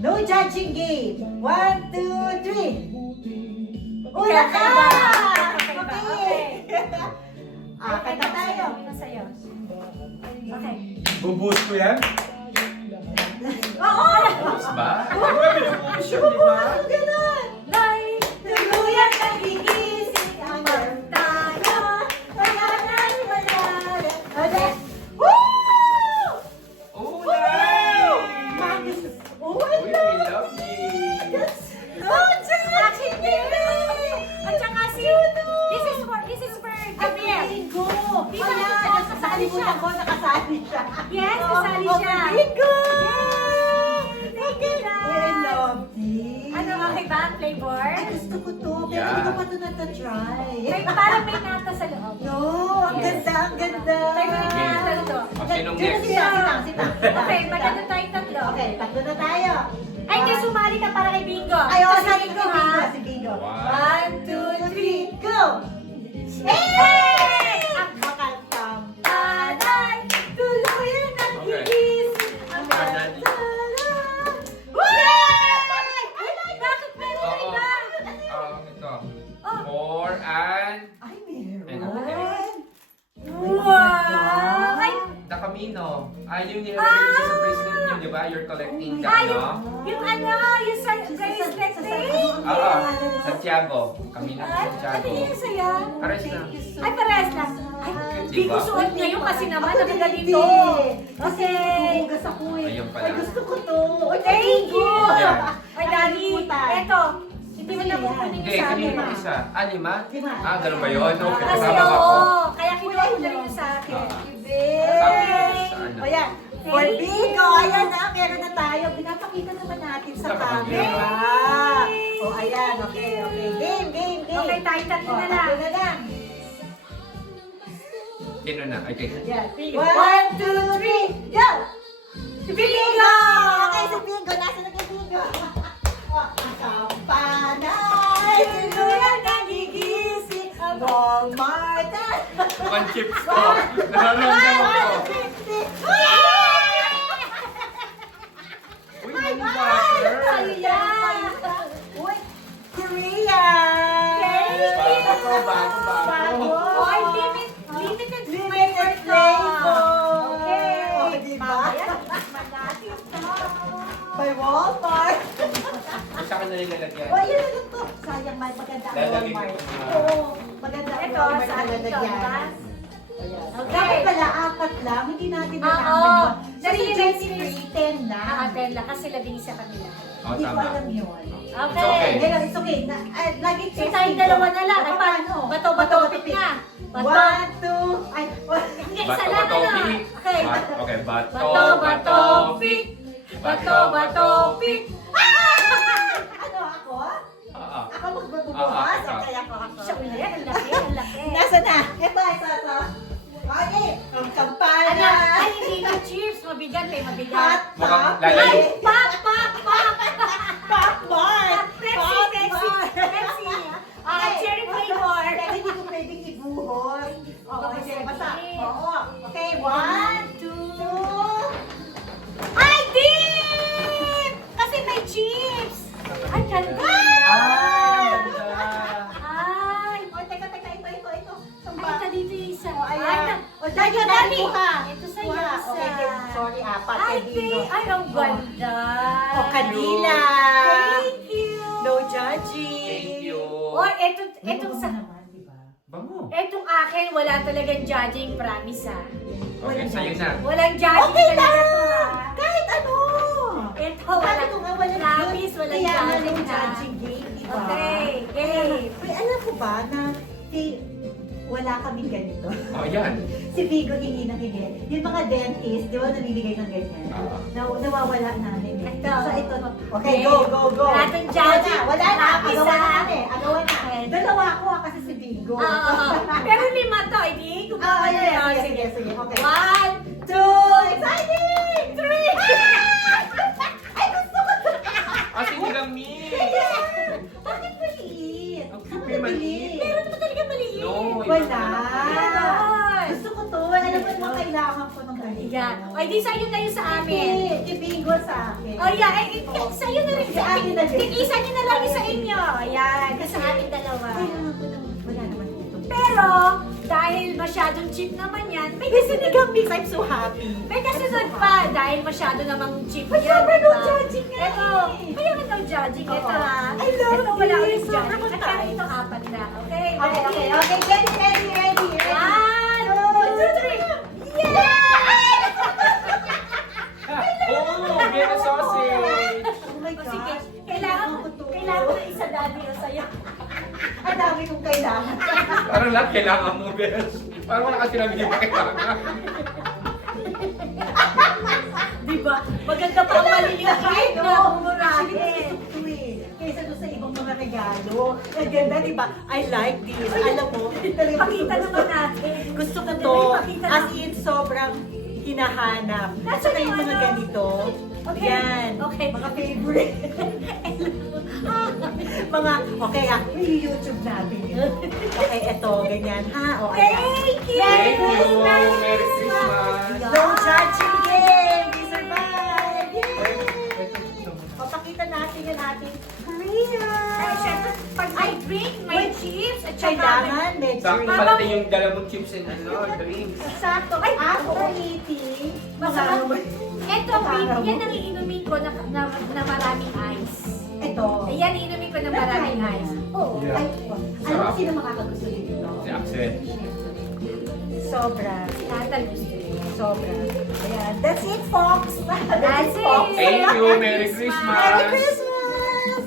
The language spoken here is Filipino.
No judging game. 1, 2, 3. Una ka! Okay. Kanta tayo. Masaya. Okay. Buboost ko yan? Oo! Boost ba? Di ba binuboost yun, di ba? Ganun! Nay! Tuluyan nagigising ang tayo. Kaya na'y malala. Okay. Woo! Oh, nice! Manis. Oh, Uy, I love you! no judging game! At saka si... This is for Gabriel. Bingo! Di ba Ayan, ito, nakasali siya. ko, nakasali siya. Yes, kasali siya. Bingo! Thank you, I love this. Ano, okay ba ang flavor? Ay, gusto ko to, pero Yeah. hindi ko pa ito na-try. May, parang may nata sa loob. No, ang Yes. ganda, ang ganda. Favorite Okay. na nata to. O, sinong Sino, next? sitang. Okay, maganda tayong tatlo. Okay, tatlo na tayo. Ay, hindi, sumali ka para kay Bingo. Ay, Ito oh, si sabi Bingo, ko, ha? si Bingo. 1, 1, 2, 3, go! Hey! Ang makantang Panay, tuluyan ang Okay. gigising ang Panay. tala. Woo! Bakit meron Oo. iba? Ito. Oh. 4 and... Ay, meron. Ayun. Wow! Ay, The Camino. Yung nilalagay niyo sa bracelet niyo, di ba? You're collecting the ano? yung ano, yung sa bracelet ring. Oo. Santiago. Camino Ay, ng Santiago. ano yung saya? Pares na. Ay, parehas lang. Ay, di ko Diba? suot ngayon kasi naman Ako nakagalito. Kasi Okay. hugas ako eh. Ayun pala. Ay, gusto ko to. Ay, Thank you! Yeah. Ay, Daddy, eto. Hindi mo na kukunin Hindi, yung sa kanina akin. yung isa. 5? Lima. Ganun ba yun? Okay, Kasi kasama ako. kaya kinuha ko na rin yung sa akin. Sabi sa ano? O yan. For Thank Bingo, you. ayan na, meron na tayo. Pinapakita naman natin sa Napakaganda. camera. O ayan, okay. Game. Okay, tayo tatlo na lang. Tatlo na lang. Sino na? Okay. Yan. 1, 2, 3, go! Si Bingo! Okay, si Bingo. Nasa na kay Bingo? Ang kampanay, tuluyan nagigising ang Walmart. One chips ko. Nararamdaman ko. Uy, Ay, mong butter. Ayan! Uy, Korean! Thank you! Bago. Oy, limited Limited flavor to. flavor! Okay. O, diba? Mamaya, tikman natin to. By Walmart! Kung saan ka na nilalagyan? O, yun na to. Sayang, may maganda ang Lalagay Walmart. ko ito na. Oo, maganda ang Ito, Walmart sa na atin to, lalagyan. diba? Ayan. Okay. Dapat pala, 4 lang. Hindi natin Oo. nalaman yun. Sa Kasi Genesis, Genesis 10 na. Nakatela kasi labing isa kanila. Oh, Hindi ko tama. alam yun. Okay. okay. Ngayon, it's okay. Lagi So tayong dalawa na lang. Ay, paano? bato pick na. Bato. 1, 2, ay, Hindi, isa lang Bato, ano. pick. Okay. Okay, bato, Bato, pick. Bato, pick. ano ako? Oo. Ako magbubukas? ikaw. Okay, ako. Siya ulit, ang laki, ang laki. Nasa na? Ito. Okay, ang Ano? kampana. Ay, hindi na chips. Mabigat eh, Hot mabigat. Mukhang Pop. lalayo. Ay, pop. Pop Mart. Pepsi, Pop Pepsi, Mart. Pepsi. Cherry flavor. Pero hindi ko pwedeng ibuhos. Oo, kasi basta. Sige. Oo. Okay, 1, 2. Ay, dip! Kasi may chips. Ay, ganda. Ay, ang ganda. Ay, Oh, teka, ito. Samba. ay, ito dito yung isa. Oh, ayan. O, Ay, dali, dali. kuha. Ito sa'yo Kuha. isa. Okay, sorry, apat. Ay, Kay Dino. ay, ang ganda. O, kanila. Thank you. No judging. Thank you. Oh, etong sa... naman, di ba? Bango. Etong akin, wala talagang judging, promise ha. Okay, sa'yo na. Walang judging Okay talaga lang. to ha. Kahit ano. Ito, Sabi wala. ko nga, walang Promise, walang Kaya nga judging no ha. judging game, di ba? Okay, game. Uy, alam ko ba na wala kaming ganito. Oh, yan. Si Vigo hingi ng hingi. Yung mga dentist, di ba namimigay ng ganyan? Nawawala namin eh. Ito. So ito, okay, go. Wala tong judging. Wala na. Promise, Agawan na ha? kami. Agawan na. Dalawa ako kasi si Vigo. Oo. Pero 5 to, hindi. Kung Ah, ano yeah, yun. sige. Okay. 1, 2, exciting! 3! Ay, gusto ko to! Kasi nilang me. Bakit maliit? Ang Ano cute may maliit. meron naman talaga maliit. No, Wala. Meron. Gusto ko to. Alam mo naman kailangan ko ng ganito. Yan. Ay, di sa'yo na yung nyo sa amin. Kibingo sa akin. Oh, yeah. Eh, sa'yo na rin. Sa akin na din. Tig-isa nyo na lang yung sa inyo. Ayan. Sa amin dalawa. Wala naman dito. Pero, dahil masyadong cheap naman yan, may Kasi kasunod, nag mix, I'm so happy. may kasunod pa. Dahil masyado namang cheap Ay, yan. sobrang diba? no judging nga Ito, eh. kaya nga no judging. Ito Oo. ha. I love Ito wala this. ulit Sobrang judging. At saka nice. ito apat na. Okay? Okay. Ready. One, two, three. Oh, get a sausage! Oh my O sige, gosh. kailangan ko na isa dati o sa'yo. Ang dami kong kailangan. Parang lahat kailangan mo, Bes. Parang wala kasi lang hindi mo kailangan. Diba? Maganda pa ang maliliit na Actually, murage. gusto ko eh. Kaysa doon sa ibang mga regalo. Ang ganda, di ba? I like this. Alam mo, talagang Pakita naman natin. gusto ko Diba, to. ipakita As natin. in, sobrang hinahanap. Nasaan Nasaan na yung yung mga ano? ganito? Okay. Yan. Okay. Mga favorite. mga, okay ha, i-YouTube natin yun. Okay, eto, ganyan ha. O, ayan. Thank you! Thank you! Merry Merry Christmas! Christmas! No judging game! We survive! Yay! O, pakita natin yung ating Korea! Ay, syempre, pag may drink, may Wait. chips, at saka Kailangan, may Sakto drink. pala yung dala mong chips and drinks. sakto. Ay, After eating, Masarap. mga- Ito, yan ang iinumin ko na maraming ice. Ito. Ayan, iinumin ko na maraming ice. Oo. Yeah. Ay, alam mo sino makakagusto dito? Si Axel. Sobra. Natal gusto niya. Sobra. Ayan. That's it, folks. That's it. Fox. Thank you! Merry Christmas! Merry Christmas!